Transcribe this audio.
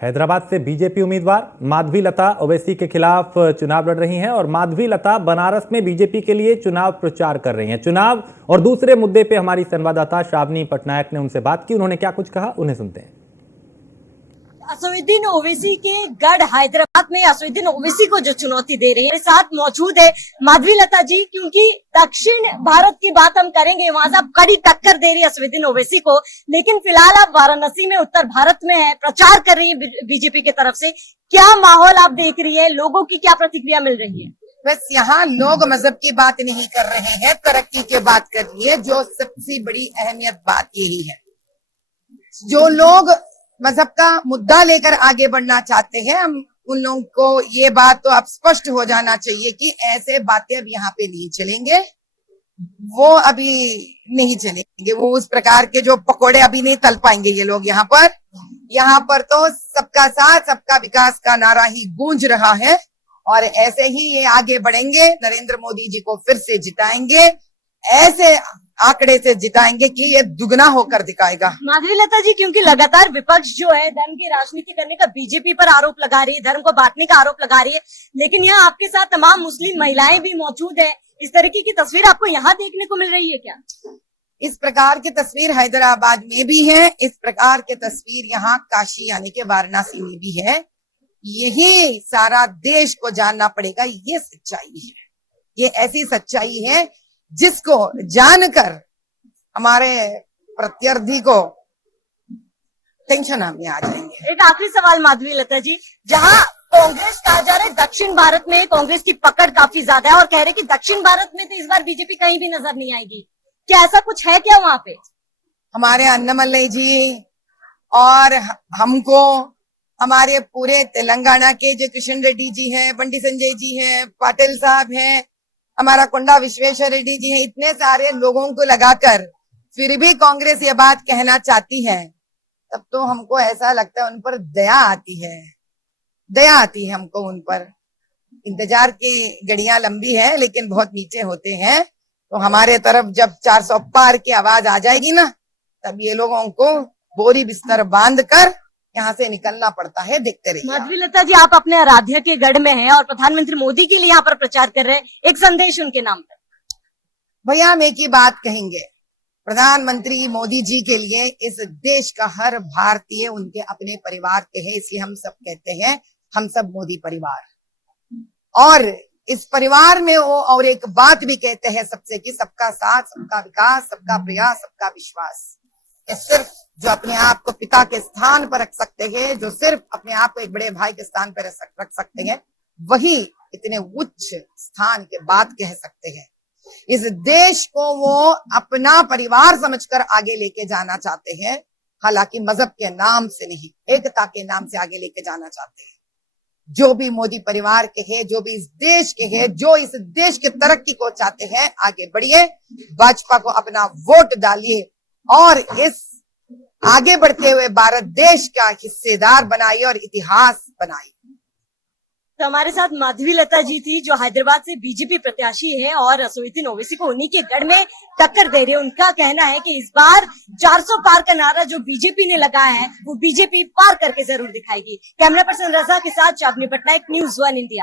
हैदराबाद से बीजेपी उम्मीदवार माधवी लता ओवैसी के खिलाफ चुनाव लड़ रही हैं और माधवी लता बनारस में बीजेपी के लिए चुनाव प्रचार कर रही हैं। चुनाव और दूसरे मुद्दे पे हमारी संवाददाता श्रावणी पटनायक ने उनसे बात की। उन्होंने क्या कुछ कहा, उन्हें सुनते हैं। असदुद्दीन ओवैसी के गढ़ हैदराबाद में असदुद्दीन ओवैसी को जो चुनौती दे रही है, मेरे साथ मौजूद है माधवी लता जी, क्योंकि दक्षिण भारत की बात हम करेंगे, वहां से आप कड़ी टक्कर दे रही है असदुद्दीन ओवैसी को, लेकिन फिलहाल आप वाराणसी में उत्तर भारत में है, प्रचार कर रही है बीजेपी की तरफ से। क्या माहौल आप देख रही है, लोगों की क्या प्रतिक्रिया मिल रही है? बस यहाँ लोग मजहब की बात नहीं कर रहे हैं, तरक्की की बात कर रही है, जो सबसे बड़ी अहमियत बात यही है। जो लोग मजहब का मुद्दा लेकर आगे बढ़ना चाहते हैं, हम उन लोगों को ये बात तो अब स्पष्ट हो जाना चाहिए कि ऐसे बातें अब यहाँ पे नहीं चलेंगे, वो अभी नहीं चलेंगे। वो उस प्रकार के जो पकोड़े अभी नहीं तल पाएंगे ये लोग यहाँ पर तो सबका साथ सबका विकास का नारा ही गूंज रहा है और ऐसे ही ये आगे बढ़ेंगे। नरेंद्र मोदी जी को फिर से जिताएंगे, ऐसे आंकड़े से जिताएंगे कि ये दुगना होकर दिखाएगा। माधवी लता जी, क्योंकि लगातार विपक्ष जो है धर्म की राजनीति करने का बीजेपी पर आरोप लगा रही है, धर्म को बांटने का आरोप लगा रही है, लेकिन यहाँ आपके साथ तमाम मुस्लिम महिलाएं भी मौजूद है। इस तरीके की तस्वीर आपको यहाँ देखने को मिल रही है क्या? इस प्रकार की तस्वीर हैदराबाद में भी है, इस प्रकार की तस्वीर यहाँ काशी यानी के वाराणसी में भी है। यही सारा देश को जानना पड़ेगा, ये सच्चाई है, ये ऐसी सच्चाई है जिसको जानकर हमारे प्रत्यर्थी को टेंशन हमें आ जाएंगे। एक आखिरी सवाल माधवी लता जी, जहां कांग्रेस कहा जा रहा है दक्षिण भारत में कांग्रेस की पकड़ काफी ज्यादा है और कह रहे कि दक्षिण भारत में तो इस बार बीजेपी कहीं भी नजर नहीं आएगी, क्या ऐसा कुछ है क्या वहां पे? हमारे अन्नमलई जी और हमको, हमारे पूरे तेलंगाना के जो किशन रेड्डी जी हैं, बंडी संजय जी हैं, पाटिल साहब हैं, हमारा कोंडा विश्वेश्वर रेड्डी जी हैं, इतने सारे लोगों को लगाकर फिर भी कांग्रेस ये बात कहना चाहती है, तब तो हमको ऐसा लगता है उन पर दया आती है हमको उन पर। इंतजार की घड़ियां लंबी है लेकिन बहुत नीचे होते हैं, तो हमारे तरफ जब 400 पार की आवाज आ जाएगी ना, तब ये लोगों को बोरी बिस्तर बांध कर यहाँ से निकलना पड़ता है। देखते रहिए। माधवी लता जी, आप अपने आराध्य के गढ़ में हैं और प्रधानमंत्री मोदी के लिए यहाँ पर प्रचार कर रहे हैं, एक संदेश उनके नाम पर। भैया हम एक ही बात कहेंगे, प्रधानमंत्री मोदी जी के लिए इस देश का हर भारतीय उनके अपने परिवार के है, इसलिए हम सब कहते हैं हम सब मोदी परिवार। और इस परिवार में वो और एक बात भी कहते हैं सबसे कि सबका साथ, सबका विकास, सबका प्रयास, सबका विश्वास। सिर्फ जो अपने आप को पिता के स्थान पर रख सकते हैं, जो सिर्फ अपने आप को एक बड़े भाई के स्थान पर रख सकते हैं, वही इतने उच्च स्थान के बात कह सकते हैं। इस देश को वो अपना परिवार समझकर आगे लेके जाना चाहते हैं, हालांकि मजहब के नाम से नहीं, एकता के नाम से आगे लेके जाना चाहते हैं। जो भी मोदी परिवार के हैं, जो भी इस देश के हैं, जो इस देश की तरक्की को चाहते हैं, आगे बढ़िए, भाजपा को अपना वोट डालिए और इस आगे बढ़ते हुए भारत देश का हिस्सेदार बनाइए और इतिहास बनाइए। तो हमारे साथ माधवी लता जी थी, जो हैदराबाद से बीजेपी प्रत्याशी है और असदुद्दीन ओवैसी को उन्हीं के गढ़ में टक्कर दे रही है। उनका कहना है कि इस बार 400 पार का नारा जो बीजेपी ने लगाया है, वो बीजेपी पार करके जरूर दिखाएगी। कैमरा पर्सन रजा के साथ श्रावणी पटनायक, न्यूज़ 1 इंडिया।